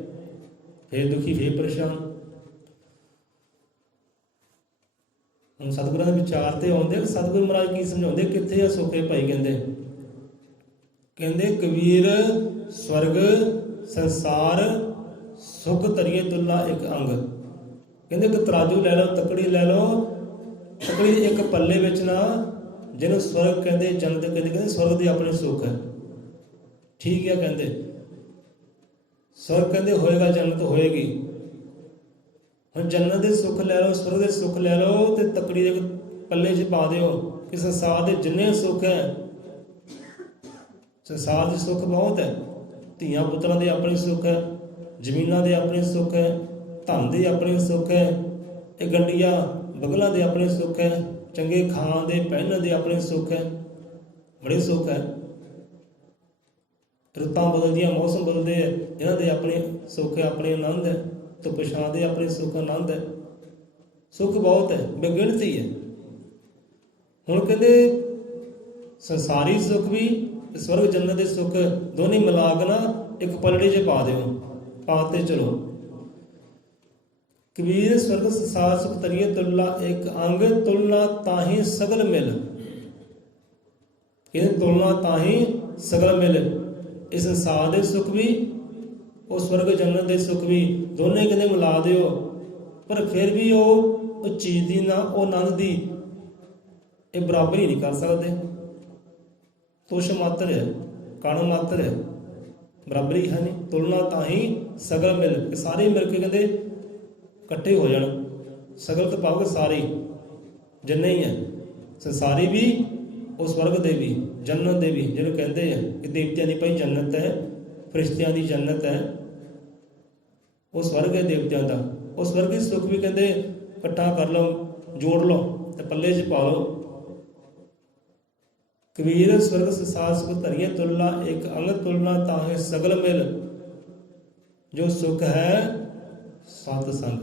ਫਿਰ ਦੁਖੀ, ਫਿਰ ਪਰੇਸ਼ਾਨ। ਹੁਣ ਸਤਿਗੁਰਾਂ ਦੇ ਵਿਚਾਰ ਤੇ ਆਉਂਦੇ, ਸਤਿਗੁਰੂ ਮਹਾਰਾਜ ਕੀ ਸਮਝਾਉਂਦੇ, ਕਿੱਥੇ ਆ ਸੁੱਖੇ ਭਾਈ। ਕਹਿੰਦੇ ਕਬੀਰ ਸਵਰਗ ਸੰਸਾਰ ਸੁੱਖ ਤਰੀਏ ਤੁਲਾ ਇੱਕ ਅੰਗ। ਕਹਿੰਦੇ ਇੱਕ ਤਰਾਜੂ ਲੈ ਲਓ, ਤਕੜੀ ਲੈ ਲਓ, ਤਕੜੀ ਦੇ ਇੱਕ ਪੱਲੇ ਵਿੱਚ ਨਾ, ਜਿਹਨੂੰ ਸਵਰਗ ਕਹਿੰਦੇ, ਜੰਨਤ ਕਹਿੰਦੇ ਸਵਰਗ ਦੀ ਆਪਣੀ ਸੁੱਖ ਹੈ, ਠੀਕ ਹੈ। ਕਹਿੰਦੇ ਸਵਰਗ ਕਹਿੰਦੇ ਹੋਏਗਾ, ਜੰਨਤ ਹੋਏਗੀ। ਹੁਣ ਜੰਨਤ ਦੇ ਸੁੱਖ ਲੈ ਲਓ, ਸਵਰਗ ਦੇ ਸੁੱਖ ਲੈ ਲਓ, ਤੇ ਤਕੜੀ ਦੇ ਪੱਲੇ 'ਚ ਪਾ ਦਿਓ ਕਿ ਸੰਸਾਰ ਦੇ ਜਿੰਨੇ ਸੁੱਖ ਹੈ, ਸੰਸਾਰ ਦੇ ਸੁੱਖ ਬਹੁਤ ਹੈ। ਧੀਆਂ ਪੁੱਤਰਾਂ ਦੇ ਆਪਣੇ ਸੁੱਖ ਹੈ, ਜ਼ਮੀਨਾਂ ਦੇ ਆਪਣੇ ਸੁੱਖ ਹੈ, ਧਨ ਦੇ ਆਪਣੇ ਸੁੱਖ ਹੈ, ਇਹ ਗੰਡੀਆਂ ਬਗਲਾਂ ਦੇ ਆਪਣੇ ਸੁੱਖ ਹੈ, ਚੰਗੇ ਖਾਣ ਦੇ ਪਹਿਨਣ ਦੇ ਆਪਣੇ ਸੁੱਖ ਹੈ, ਬੜੇ ਸੁੱਖ ਹੈ। ਰੁੱਤਾਂ ਬਦਲਦੀਆਂ, ਮੌਸਮ ਬਦਲਦੇ, ਇਹਨਾਂ ਦੇ ਆਪਣੇ ਸੁੱਖ ਹੈ, ਆਪਣੇ ਆਨੰਦ ਹੈ। ਧੁੱਪ ਛਾਂ ਦੇ ਆਪਣੇ ਸੁੱਖ ਆਨੰਦ ਹੈ, ਸੁੱਖ ਬਹੁਤ ਹੈ, ਬੇਗਿਣਤੀ ਹੈ। ਹੁਣ ਕਹਿੰਦੇ ਸੰਸਾਰੀ ਸੁੱਖ ਵੀ, ਸਵਰਗ ਜੰਨਤ ਦੇ ਸੁੱਖ ਦੋਨੇ ਮਿਲਾ ਕੇ ਨਾ ਇੱਕ ਪਲੜੇ 'ਚ ਪਾ ਦਿਓ, ਪਾ ਤੇ ਚਲੋ। ਕਬੀਰ ਸਵਰਗ ਸੰਸਾਰ ਸੁਖ ਤਰੀਏ ਤੁਲਨਾ ਇੱਕ ਅੰਗ, ਤੁਲਨਾ ਤਾਹੀਂ ਸਗਲ ਮਿਲ। ਇਹ ਤੁਲਨਾ ਤਾਹੀਂ ਸਗਲ ਮਿਲ। ਇਸ ਸੰਸਾਰ ਦੇ ਸੁੱਖ ਵੀ, ਉਹ ਸਵਰਗ ਜੰਨਤ ਦੇ ਸੁੱਖ ਵੀ, ਦੋਨੇ ਕਹਿੰਦੇ ਮਿਲਾ ਦਿਓ, ਪਰ ਫਿਰ ਵੀ ਉਹ ਚੀਜ਼ ਦੀ ਨਾ, ਉਹ ਆਨੰਦ ਦੀ ਇਹ ਬਰਾਬਰੀ ਨਹੀਂ ਕਰ ਸਕਦੇ। ਤੁਸ਼ ਮਾਤਰ ਹੈ, ਕਣ ਮਾਤਰ ਹੈ, ਬਰਾਬਰੀ ਹੈ ਨਹੀਂ। ਤੁਲਨਾ ਤਾਹੀਂ ਸਗਲ ਮਿਲ, ਕਿ ਸਾਰੇ ਮਿਲ ਕੇ ਕਹਿੰਦੇ ਇਕੱਠੇ ਹੋ ਜਾਣ। ਸਗਲ ਤੋਂ ਭਾਵ ਸਾਰੇ ਜਿੰਨੇ ਹੀ ਹੈ, ਸੰਸਾਰੀ ਵੀ ਉਹ ਸਵਰਗ ਦੇ ਵੀ, ਜੰਨਤ ਦੇ ਵੀ। ਜਿਹਨੂੰ ਕਹਿੰਦੇ ਆ ਕਿ ਦੇਵਤਿਆਂ ਦੀ ਭਾਈ ਜੰਨਤ ਹੈ, ਫਰਿਸ਼ਤਿਆਂ ਦੀ ਜੰਨਤ ਹੈ, ਉਹ ਸਵਰਗ ਹੈ ਦੇਵਤਿਆਂ ਦਾ। ਉਹ ਸਵਰਗੀ ਸੁੱਖ ਵੀ ਕਹਿੰਦੇ ਇਕੱਠਾ ਕਰ ਲਓ, ਜੋੜ ਲਓ ਤੇ ਪੱਲੇ 'ਚ ਪਾ ਲਓ। ਕਬੀਰ ਸਵਰਗ ਸੰਸਾਰ ਸੁਖ ਧਰੀਏ ਤੁਲਨਾ, ਇੱਕ ਅੰਗ ਤੁਲਨਾ ਤਾਹੇ ਸਗਲ ਮਿਲ, ਜੋ ਸੁਖ ਹੈ ਸਤ ਸੰਗ।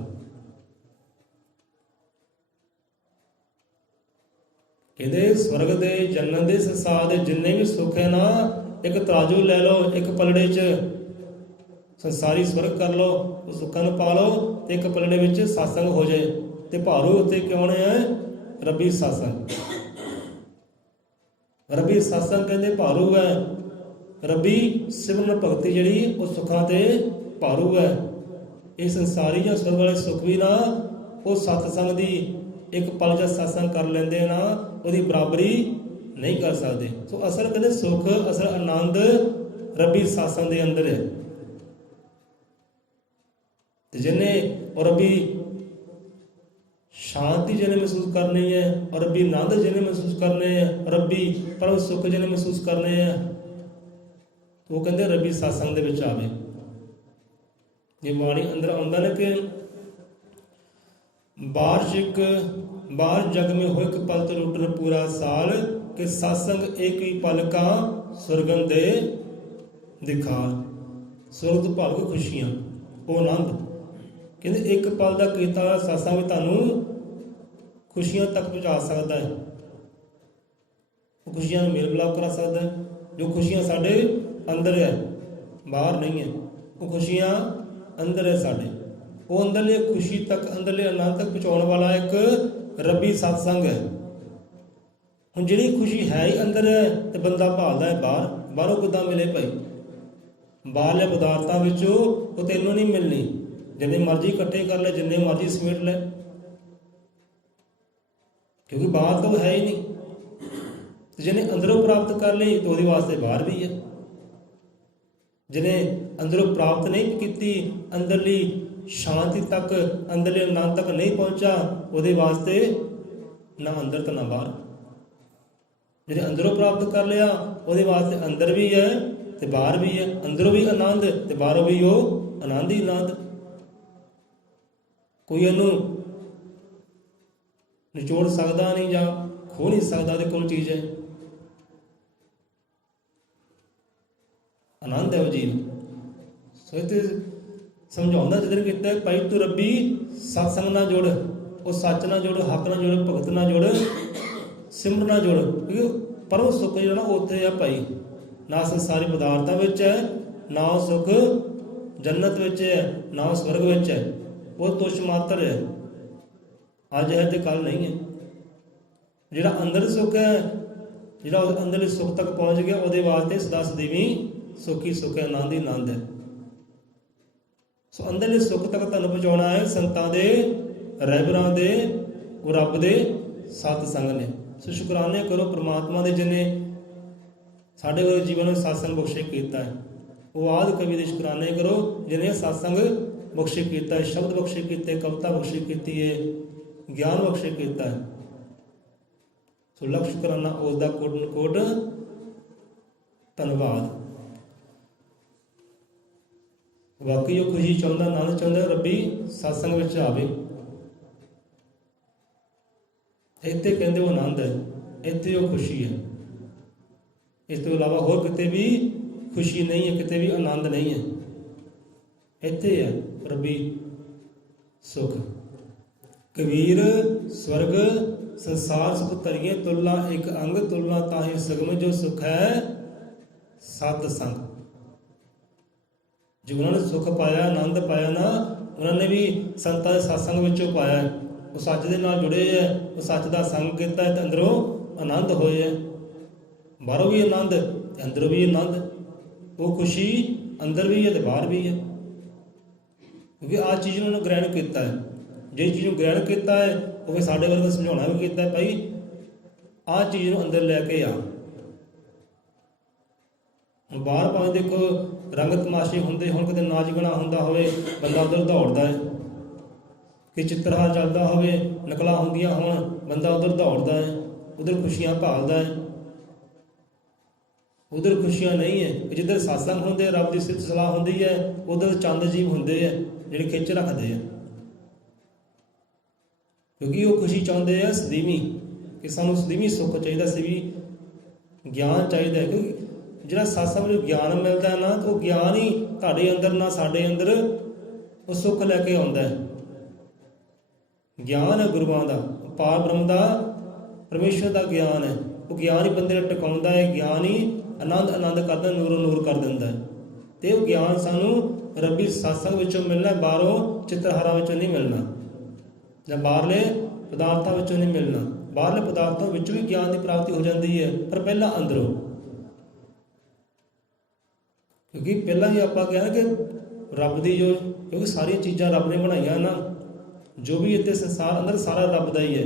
ਕਹਿੰਦੇ ਸਵਰਗ ਦੇ, ਜੰਨਤ ਦੇ, ਸੰਸਾਰ ਦੇ ਜਿੰਨੇ ਵੀ ਸੁੱਖ ਹੈ ਨਾ, ਇੱਕ ਤਰਾਜੂ ਲੈ ਲਓ, ਇੱਕ ਪਲੜੇ 'ਚ ਸੰਸਾਰੀ ਸਵਰਗ ਕਰ ਲਓ, ਉਹ ਸੁੱਖਾਂ ਨੂੰ ਪਾ ਲਓ ਤੇ ਇੱਕ ਪਲੜੇ ਵਿੱਚ ਸਤਸੰਗ ਹੋ ਜਾਏ ਤੇ ਭਾਰੂ ਉੱਤੇ ਕਿਉਂ ਹੈ ਰੱਬੀ ਸਤਸੰਗ। ਰੱਬੀ ਸਤਸੰਗ ਕਹਿੰਦੇ ਭਾਰੂ ਹੈ। ਰੱਬੀ ਸਿਮਰਨ ਭਗਤੀ ਜਿਹੜੀ ਉਹ ਸੁੱਖਾਂ ਤੇ ਭਾਰੂ ਹੈ। ਇਹ ਸੰਸਾਰੀ ਜਾਂ ਸਵਰਗ ਵਾਲੇ ਸੁੱਖ ਵੀ ਨਾ ਉਹ ਸਤਸੰਗ ਦੀ ਇੱਕ ਪਲ ਜਾਂ ਸਤਸੰਗ ਕਰ ਲੈਂਦੇ ਨਾ, ਉਹਦੀ ਬਰਾਬਰੀ ਨਹੀਂ ਕਰ ਸਕਦੇ। ਸੋ ਅਸਲ ਕਹਿੰਦੇ ਸੁੱਖ, ਅਸਲ ਆਨੰਦ ਰੱਬੀ ਸਤਸੰਗ ਦੇ ਅੰਦਰ ਹੈ। ਤੇ ਜਿਹਨੇ ਔਰ ਰੱਬੀ शांति जिन्हें महसूस करनी है और रब्बी आनंद जिन्हें महसूस करने हैं, रब्बी परम सुख जिन्हें महसूस करने हैं, तो वो कहते रब्बी सत्संग दे विच आवे। ये बाणी अंदर आंदा ने कि बाहर जग में हो एक पल तो लुटन पूरा साल, कि सत्संग एक ही पल का सुरगन दे दिखा। सुरग तो भाग खुशियां, वो आनंद कहते एक पल का कीता सत्संग भी तुहानूं खुशियां तक पहुँचा सकता है। वो खुशियां मेल मिलाप करा सकता है। जो खुशियां साढ़े अंदर है, बाहर नहीं है, वो खुशियां अंदर है साढ़े। वो अंदरले खुशी तक, अंदरले आनंद तक पहुँचाने वाला एक रब्बी सत्संग है। हुण जिहड़ी खुशी है ही अंदर है तो बंदा भालदा है बाहर, बाहरों किद्दां मिले भाई। बाहरले पदार्थां विचों वो तैनूं नहीं मिलनी, जिन्ने मर्जी इकट्ठे कर ले, जिन्ने मर्जी समेट ले, क्योंकि बाहर तो है ही नहीं। जिन्हें अंदरों प्राप्त कर ली तो वो वास्ते बाहर भी है। जिन्हें अंदरों प्राप्त नहीं की, अंदरली शांति तक, अंदरले आनंद तक नहीं पहुंचा, वो वास्ते ना अंदर तो ना बाहर। जिन्हें अंदरों प्राप्त कर लिया वो वास्ते अंदर भी है तो बाहर भी है। अंदरों भी आनंद तो बाहरों भी वो आनंद ही आनंद। कोई इनू निचोड़ सकता नहीं या खो नहीं सकता, ਉਹਦੇ ਕੋਲ ਚੀਜ਼ ਹੈ आनंद है वो जीव। सो ये समझाਉਂਦਾ ਜਿੱਦਣ ਕੀਤਾ ਭਾਈ ਤੂੰ ਰੱਬੀ ਸਤਸੰਗ ਨਾਲ ਜੁੜ, ਉਹ ਸੱਚ ਨਾਲ ਜੁੜ, ਹੱਕ ਨਾਲ ਜੁੜ, ਭਗਤ ਨਾਲ ਜੁੜ, ਸਿਮਰਨ ਨਾਲ ਜੁੜ। ਕਿਉਂਕਿ ਪਰਮ ਸੁੱਖ ਜਿਹੜਾ ਨਾ ਉੱਥੇ ਆ ਭਾਈ, ਨਾ ਸੰਸਾਰੀ ਪਦਾਰਥਾਂ ਵਿੱਚ ਹੈ, ਨਾ ਉਹ ਸੁੱਖ ਜੰਨਤ ਵਿੱਚ ਹੈ, ਨਾ ਉਹ ਸਵਰਗ ਵਿੱਚ ਹੈ। ਉਹ ਤੁਛ ਮਾਤਰ ਹੈ, ਅੱਜ ਹੈ ਤੇ ਕੱਲ ਨਹੀਂ ਹੈ। ਜਿਹੜਾ ਅੰਦਰ ਸੁੱਖ ਹੈ, ਜਿਹੜਾ ਉਹ ਅੰਦਰਲੇ ਸੁੱਖ ਤੱਕ ਪਹੁੰਚ ਗਿਆ, ਉਹਦੇ ਵਾਸਤੇ ਸਦਾ ਸਦੀਵੀ ਸੁਖੀ ਸੁੱਖ ਹੈ, ਆਨੰਦ ਹੀ ਆਨੰਦ ਹੈ। ਸੋ ਅੰਦਰਲੇ ਸੁੱਖ ਤੱਕ ਤੁਹਾਨੂੰ ਪਹੁੰਚਾਉਣਾ ਹੈ ਸੰਤਾਂ ਦੇ, ਰਹਿਬਰਾਂ ਦੇ, ਉਹ ਰੱਬ ਦੇ ਸਤਸੰਗ ਨੇ। ਸੋ ਸ਼ੁਕਰਾਨੇ ਕਰੋ ਪ੍ਰਮਾਤਮਾ ਦੇ ਜਿਹਨੇ ਸਾਡੇ ਵਰਗੇ ਜੀਵਨ ਨੂੰ ਸਤਸੰਗ ਬਖਸ਼ੇ ਕੀਤਾ ਹੈ। ਉਹ ਆਦਿ ਕਵੀ ਦੇ ਸ਼ੁਕਰਾਨੇ ਕਰੋ ਜਿਹਨੇ ਸਤਸੰਗ ਬਖਸ਼ੇ ਕੀਤਾ ਹੈ, ਸ਼ਬਦ ਬਖਸ਼ੇ ਕੀਤੇ, ਕਵਿਤਾ ਬਖਸ਼ੇ ਕੀਤੀ ਹੈ, ਗਿਆਨ ਬਖਸ਼ੇ ਕੀਤਾ ਹੈ। ਸੋ ਲੱਖ ਸ਼ੁਕਰਾਨਾ ਉਸ ਦਾ ਕੋਟ ਧੰਨਵਾਦ। ਵਾਕਈ ਉਹ ਖੁਸ਼ੀ ਚਾਹੁੰਦਾ, ਆਨੰਦ ਚਾਹੁੰਦਾ, ਰੱਬੀ ਸਤਸੰਗ ਵਿੱਚ ਆਵੇ। ਇੱਥੇ ਕਹਿੰਦੇ ਉਹ ਆਨੰਦ ਹੈ, ਇੱਥੇ ਉਹ ਖੁਸ਼ੀ ਹੈ। ਇਸ ਤੋਂ ਇਲਾਵਾ ਹੋਰ ਕਿਤੇ ਵੀ ਖੁਸ਼ੀ ਨਹੀਂ ਹੈ, ਕਿਤੇ ਵੀ ਆਨੰਦ ਨਹੀਂ ਹੈ। ਇੱਥੇ ਹੈ ਰੱਬੀ ਸੁਖ। कबीर स्वर्ग संसार सुख तरिए तुलना, एक अंग तुलना ताहि सगम, जो सुख है सतसंग। जो उन्होंने सुख पाया, आनंद पाया ना, उन्होंने भी संतां दे सत्संग विचों पाया है। वो सच दे नाल जुड़े है, वो सच दा संग कीता है, अंदरों आनंद होए है। बाहरों भी आनंद, अंदरों भी आनंद। वो खुशी अंदर भी है तो बाहर भी है, क्योंकि आ चीज़ उन्होंने ग्रहण किया है। जे चीज़ को ग्रहण किया है, वो फिर साढ़े वर्ग समझाना भी किया है, भाई आ चीज़ को अंदर लैके आ। हम बाहर भावें देखो रंग तमाशे होंगे, हुण किते नाच गाना होंदा होवे, बंदा उधर दौड़दा है, कि चित्रहार चलदा होवे, नकलां होंदियां होण, बंदा उधर दौड़दा है। ਉਧਰ ਖੁਸ਼ੀਆਂ ਭਾਲਦਾ ਹੈ। ਉਧਰ ਖੁਸ਼ੀਆਂ ਨਹੀਂ ਹੈ। ਜਿੱਧਰ ਸਤਸੰਗ ਹੁੰਦੇ, ਰੱਬ ਦੀ ਸਿਫਤ ਸਲਾਹ ਹੁੰਦੀ ਹੈ, ਉਧਰ ਚੰਦ ਜੀਵ ਹੁੰਦੇ ਆ ਜਿਹੜੇ ਖਿੱਚ ਰੱਖਦੇ ਆ, ਕਿਉਂਕਿ ਉਹ ਖੁਸ਼ੀ ਚਾਹੁੰਦੇ ਆ ਸਦੀਵੀ, ਕਿ ਸਾਨੂੰ ਸਦੀਵੀ ਸੁੱਖ ਚਾਹੀਦਾ, ਸਦੀਵੀ ਗਿਆਨ ਚਾਹੀਦਾ ਹੈ। ਕਿਉਂਕਿ ਜਿਹੜਾ ਸਤਸੰਗ ਵਿੱਚ ਗਿਆਨ ਮਿਲਦਾ ਨਾ, ਉਹ ਗਿਆਨ ਹੀ ਤੁਹਾਡੇ ਅੰਦਰ ਨਾ ਸਾਡੇ ਅੰਦਰ ਉਹ ਸੁੱਖ ਲੈ ਕੇ ਆਉਂਦਾ ਹੈ। ਗਿਆਨ ਹੈ ਗੁਰੂਆਂ ਦਾ, ਪਾਰ ਬ੍ਰਹਮ ਦਾ, ਪਰਮੇਸ਼ਵਰ ਦਾ ਗਿਆਨ ਹੈ। ਉਹ ਗਿਆਨ ਹੀ ਬੰਦੇ ਨੂੰ ਟਿਕਾਉਂਦਾ ਹੈ, ਗਿਆਨ ਹੀ ਆਨੰਦ ਕਰਦਾ, ਨੂਰੋ ਨੂਰ ਕਰ ਦਿੰਦਾ ਹੈ। ਅਤੇ ਉਹ ਗਿਆਨ ਸਾਨੂੰ ਰੱਬੀ ਸਤਸੰਗ ਵਿੱਚੋਂ ਮਿਲਣਾ, ਬਾਹਰੋਂ ਚਿੱਤਰਹਾਰਾਂ ਵਿੱਚੋਂ ਨਹੀਂ ਮਿਲਣਾ, ਜਾਂ ਬਾਹਰਲੇ ਪਦਾਰਥਾਂ ਵਿੱਚੋਂ ਨਹੀਂ ਮਿਲਣਾ। ਬਾਹਰਲੇ ਪਦਾਰਥਾਂ ਵਿੱਚ ਵੀ ਗਿਆਨ ਦੀ ਪ੍ਰਾਪਤੀ ਹੋ ਜਾਂਦੀ ਹੈ, ਪਰ ਪਹਿਲਾਂ ਅੰਦਰੋਂ। ਕਿਉਂਕਿ ਪਹਿਲਾਂ ਹੀ ਆਪਾਂ ਕਿਹਾ ਕਿ ਰੱਬ ਦੀ ਜੋ, ਕਿਉਂਕਿ ਸਾਰੀਆਂ ਚੀਜ਼ਾਂ ਰੱਬ ਨੇ ਬਣਾਈਆਂ ਨਾ, ਜੋ ਵੀ ਇੱਥੇ ਸੰਸਾਰ ਅੰਦਰ ਸਾਰਾ ਰੱਬ ਦਾ ਹੀ ਹੈ।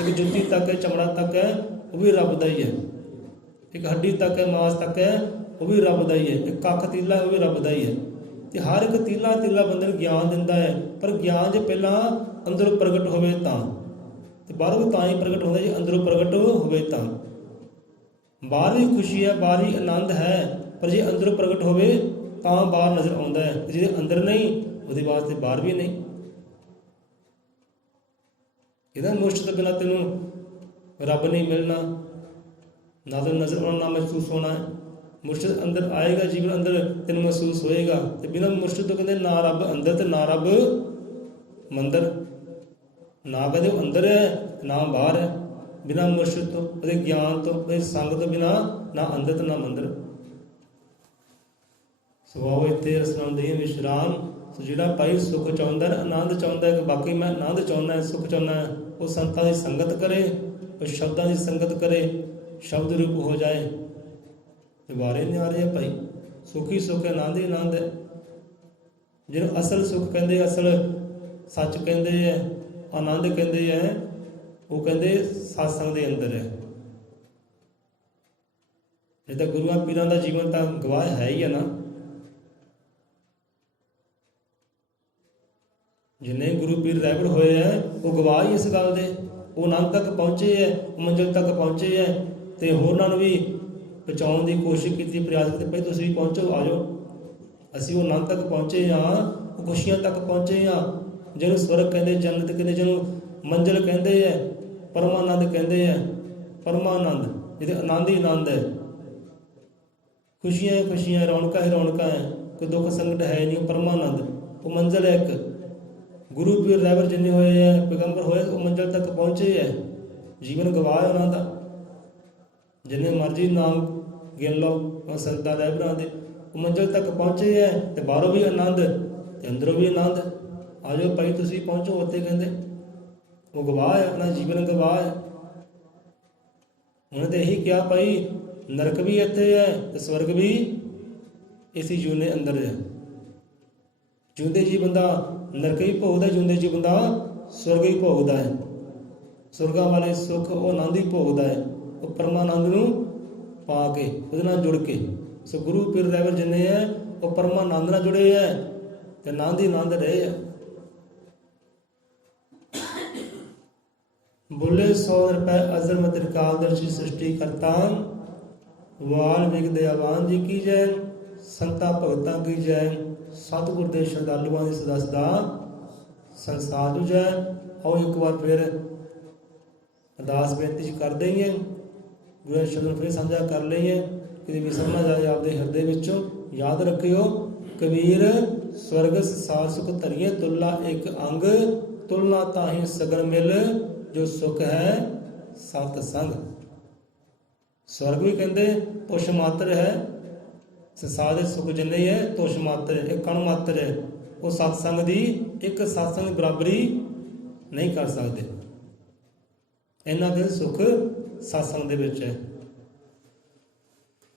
ਇੱਕ ਜੁੱਤੀ ਤੱਕ ਹੈ, ਚਮੜਾ ਤੱਕ ਹੈ, ਉਹ ਵੀ ਰੱਬ ਦਾ ਹੀ ਹੈ। ਇੱਕ ਹੱਡੀ ਤੱਕ ਹੈ, ਮਾਸ ਤੱਕ ਹੈ, ਉਹ ਵੀ ਰੱਬ ਦਾ ਹੀ ਹੈ। ਇੱਕ ਕੱਖ ਤੀਲਾ, ਉਹ ਵੀ ਰੱਬ ਦਾ ਹੀ ਹੈ। ਅਤੇ ਹਰ ਇੱਕ ਤੀਲਾ ਬੰਦੇ ਨੂੰ ਗਿਆਨ ਦਿੰਦਾ ਹੈ, ਪਰ ਗਿਆਨ ਜੇ ਪਹਿਲਾਂ ਅੰਦਰੋਂ ਪ੍ਰਗਟ ਹੋਵੇ ਤਾਂ, ਅਤੇ ਬਾਹਰੋਂ ਵੀ ਤਾਂ ਹੀ ਪ੍ਰਗਟ ਹੁੰਦਾ ਜੇ ਅੰਦਰੋਂ ਪ੍ਰਗਟ ਹੋਵੇ ਤਾਂ। ਬਾਹਰ ਵੀ ਖੁਸ਼ੀ ਹੈ, ਬਾਹਰ ਵੀ ਆਨੰਦ ਹੈ, ਪਰ ਜੇ ਅੰਦਰੋਂ ਪ੍ਰਗਟ ਹੋਵੇ ਤਾਂ ਬਾਹਰ ਨਜ਼ਰ ਆਉਂਦਾ ਹੈ। ਅਤੇ ਜੇ ਅੰਦਰ ਨਹੀਂ, ਉਹਦੇ ਵਾਸਤੇ ਬਾਹਰ ਵੀ ਨਹੀਂ। ਇਹਦਾ ਮੁਰਸ਼ਦ ਤੋਂ ਬਿਨਾਂ ਤੈਨੂੰ ਰੱਬ ਨਹੀਂ ਮਿਲਣਾ, ਨਾ ਤੈਨੂੰ ਨਜ਼ਰ ਆਉਣਾ, ਨਾ ਮਹਿਸੂਸ ਹੋਣਾ ਹੈ। ਮੁਰਸ਼ਦ ਅੰਦਰ ਆਏਗਾ, ਜੀਵਨ ਅੰਦਰ ਤੈਨੂੰ ਮਹਿਸੂਸ ਹੋਏਗਾ। ਅਤੇ ਬਿਨਾਂ ਮੁਰਸ਼ਦ ਤੋਂ ਕਹਿੰਦੇ ਨਾ ਰੱਬ ਅੰਦਰ ਅਤੇ ਨਾ ਰੱਬ ਮੰਦਰ। ਨਾ ਕਦੇ ਉਹ ਅੰਦਰ ਹੈ, ਨਾ ਬਾਹਰ ਹੈ। ਬਿਨਾਂ ਮੁਰਸ਼ਦ ਤੋਂ, ਉਹਦੇ ਗਿਆਨ ਤੋਂ, ਉਹਦੇ ਸੰਗ ਤੋਂ ਬਿਨਾਂ ਨਾ ਅੰਦਰ ਅਤੇ ਨਾ ਮੰਦਰ। ਸੁਭਾਵ ਇੱਥੇ ਰਸਨਾਉਂਦੇ ਵਿਸ਼ਰਾਮ। ਸੋ ਜਿਹੜਾ ਭਾਈ ਸੁੱਖ ਚਾਹੁੰਦਾ, ਆਨੰਦ ਚਾਹੁੰਦਾ ਕਿ ਬਾਕੀ ਮੈਂ ਆਨੰਦ ਚਾਹੁੰਦਾ, ਸੁੱਖ ਚਾਹੁੰਦਾ, ਉਹ ਸੰਤਾਂ ਦੀ ਸੰਗਤ ਕਰੇ, ਉਹ ਸ਼ਬਦਾਂ ਦੀ ਸੰਗਤ ਕਰੇ, ਸ਼ਬਦ ਰੂਪ ਹੋ ਜਾਏ। ਦੁਬਾਰੇ ਨਿਆਰੇ ਹੈ ਭਾਈ, ਸੁੱਖ ਹੀ ਸੁੱਖ ਹੈ, ਆਨੰਦ ਹੀ ਆਨੰਦ ਹੈ। ਜਿਹਨੂੰ ਅਸਲ ਸੁੱਖ ਕਹਿੰਦੇ, ਅਸਲ ਸੱਚ ਕਹਿੰਦੇ ਹੈ, ਆਨੰਦ ਕਹਿੰਦੇ ਹੈ, ਉਹ ਕਹਿੰਦੇ ਸਤਸੰਗ ਦੇ ਅੰਦਰ ਹੈ। ਨਹੀਂ ਤਾਂ ਗੁਰੂਆਂ ਪੀਰਾਂ ਦਾ ਜੀਵਨ ਤਾਂ ਗਵਾਹ ਹੈ ਹੀ ਹੈ ਨਾ। ਜਿੰਨੇ ਗੁਰੂ ਪੀਰ ਰਹਿਬਰ ਹੋਏ ਹੈ, ਉਹ ਗਵਾਹ ਹੀ ਇਸ ਗੱਲ ਦੇ। ਉਹ ਆਨੰਦ ਤੱਕ ਪਹੁੰਚੇ ਹੈ, ਉਹ ਮੰਜ਼ਿਲ ਤੱਕ ਪਹੁੰਚੇ ਹੈ, ਅਤੇ ਹੋਰਨਾਂ ਨੂੰ ਵੀ ਪਹੁੰਚਾਉਣ ਦੀ ਕੋਸ਼ਿਸ਼ ਕੀਤੀ, ਪ੍ਰਯਾਸ ਕੀਤੇ, ਭਾਈ ਤੁਸੀਂ ਵੀ ਪਹੁੰਚੋ, ਆ ਜਾਓ। ਅਸੀਂ ਉਹ ਆਨੰਦ ਤੱਕ ਪਹੁੰਚੇ ਹਾਂ, ਉਹ ਖੁਸ਼ੀਆਂ ਤੱਕ ਪਹੁੰਚੇ ਹਾਂ, ਜਿਹਨੂੰ ਸਵਰਗ ਕਹਿੰਦੇ, ਜੰਨਤ ਕਹਿੰਦੇ, ਜਿਹਨੂੰ ਮੰਜ਼ਿਲ ਕਹਿੰਦੇ ਹੈ, ਪਰਮਾਨੰਦ ਕਹਿੰਦੇ ਹੈ। ਪਰਮਾਨੰਦ ਜਿਹਦੇ ਆਨੰਦ ਹੀ ਆਨੰਦ ਹੈ, ਖੁਸ਼ੀਆਂ ਹੀ ਖੁਸ਼ੀਆਂ, ਰੌਣਕਾਂ ਹੀ ਰੌਣਕਾਂ ਹੈ, ਕੋਈ ਦੁੱਖ ਸੰਕਟ ਹੈ ਨਹੀਂ। ਉਹ ਪਰਮਾਨੰਦ, ਉਹ ਮੰਜ਼ਿਲ ਹੈ ਇੱਕ। ਗੁਰੂ ਪੀਰ ਰਹਿਬਰ ਜਿੰਨੇ ਹੋਏ ਹੈ, ਪੈਗੰਬਰ ਹੋਏ, ਉਹ ਮੰਜ਼ਿਲ ਤੱਕ ਪਹੁੰਚੇ ਹੈ। ਜੀਵਨ ਗਵਾਹ ਹੈ ਉਹਨਾਂ ਦਾ। ਜਿੰਨੇ ਮਰਜ਼ੀ ਨਾਮ ਗਿਣ ਲਓ ਸੰਤਾਂ ਰਹਿਬਰਾਂ ਦੇ, ਉਹ ਮੰਜ਼ਿਲ ਤੱਕ ਪਹੁੰਚੇ ਹੈ, ਅਤੇ ਬਾਹਰੋਂ ਵੀ ਆਨੰਦ ਅਤੇ ਅੰਦਰੋਂ ਵੀ ਆਨੰਦ। ਆ ਜਾਓ ਭਾਈ ਤੁਸੀਂ ਪਹੁੰਚੋ ਉੱਥੇ, ਕਹਿੰਦੇ ਉਹ ਗਵਾਹ ਹੈ, ਆਪਣਾ ਜੀਵਨ ਗਵਾਹ ਹੈ। ਉਹਨੇ ਤਾਂ ਇਹੀ ਕਿਹਾ ਭਾਈ ਨਰਕ ਵੀ ਇੱਥੇ ਹੈ ਅਤੇ ਸਵਰਗ ਵੀ ਇਸੀ ਜੂਨੇ ਅੰਦਰ ਹੈ। ਜਿਉਂਦੇ ਜੀ ਬੰਦਾ ਨਰਕ ਵੀ ਭੋਗਦਾ, ਜਿਉਂਦੇ ਜੀ ਬੰਦਾ ਸਵਰਗ ਵੀ ਭੋਗਦਾ ਹੈ। ਸਵਰਗਾਂ ਵਾਲੇ ਸੁੱਖ ਉਹ ਆਨੰਦ ਹੀ ਭੋਗਦਾ ਹੈ, ਉਹ ਪਰਮਾਨੰਦ ਨੂੰ ਪਾ ਕੇ, ਉਹਦੇ ਨਾਲ ਜੁੜ ਕੇ। ਸੋ ਗੁਰੂ ਪੀਰ ਰਹਿਬਰ ਜਿੰਨੇ ਹੈ, ਉਹ ਪਰਮਾਨੰਦ ਨਾਲ ਜੁੜੇ ਹੈ ਅਤੇ ਆਨੰਦ ਹੀ ਆਨੰਦ ਰਹੇ ਹੈ। ਬੋਲੇ 100 ਰੁਪਏ ਅਜ਼ਰ ਤ੍ਰਿਕਾਲ ਦਰਸ਼ੀ ਸ੍ਰਿਸ਼ਟੀ ਕਰਤਾ, ਵਾਲਮੀਕ ਦਇਆਵਾਨ ਜੀ ਕੀ ਜੈ, ਸੰਤਾਂ ਭਗਤਾਂ ਕੀ ਜੈ, ਸਤਿਗੁਰ ਦੇ ਸ਼ਰਧਾਲੂਆਂ ਦੀ ਸਦਾ ਸਦਾ ਸੰਸਾਰ ਜੈ। ਆਓ ਇੱਕ ਵਾਰ ਫਿਰ ਅਰਦਾਸ ਬੇਨਤੀ ਕਰਦੇ ਹੀ ਹੈ, ਗੁਰੂ ਸ਼ਬਦ ਨੂੰ ਫਿਰ ਸਾਂਝਾ ਕਰ ਲਈਏ। ਕਿਤੇ ਵੀ ਸਮਝਣਾ ਜਾਏ ਆਪਦੇ ਹਿਰਦੇ ਵਿੱਚੋਂ। ਯਾਦ ਰੱਖਿਓ ਕਬੀਰ ਸਵਰਗ ਸੰਸਾਰ ਸੁਖ ਧਰੀਏ, ਤੁਲਾ ਇੱਕ ਅੰਗ ਤੁਲਨਾ ਤਾਹੀਂ ਸਗਨ ਮਿਲ, ਜੋ ਸੁਖ ਹੈ ਸਤ ਸੰਗ। ਸਵਰਗ ਵੀ ਕਹਿੰਦੇ ਤੁਛ ਮਾਤਰ ਹੈ, ਸੰਸਾਰ ਦੇ ਸੁਖ ਜਿੰਨੇ ਹੈ ਤੁਛ ਮਾਤਰ ਹੈ, ਇੱਕ ਕਣ ਮਾਤਰ ਹੈ। ਉਹ ਸਤਸੰਗ ਦੀ ਇੱਕ ਸਤਸੰਗ ਦੀ ਬਰਾਬਰੀ ਨਹੀਂ ਕਰ ਸਕਦੇ। ਇਹਨਾਂ ਦੇ ਸੁੱਖ ਸਤਸੰਗ ਦੇ ਵਿੱਚ ਹੈ।